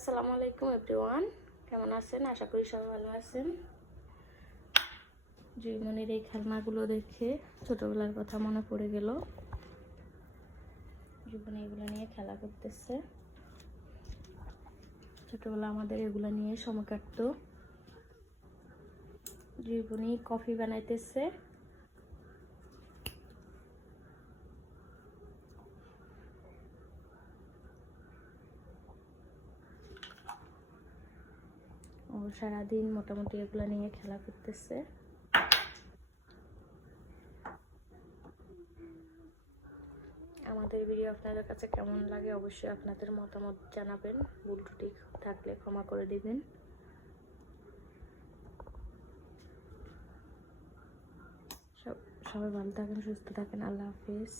আসসালামু আলাইকুম এভরিওয়ান, কেমন আছেন? আশা করি সবাই ভালো আছেন। জুইমনির এই খেলনাগুলো দেখে ছোটবেলার কথা মনে পড়ে গেল। জুইমনি এগুলো নিয়ে খেলা করতেছে। ছোটবেলা আমাদের এগুলো নিয়ে সময় কাটতো। জুইমনি কফি বানাইতেছে। ও সারাদিন মোটামুটি এগুলো নিয়ে খেলা করতেছে। আমাদের ভিডিও আপনাদের কাছে কেমন লাগে অবশ্যই আপনাদের মতামত জানাবেন। ভুল ত্রুটি থাকলে ক্ষমা করে দিবেন। সবাই ভালো থাকেন, সুস্থ থাকেন। আল্লাহ হাফিজ।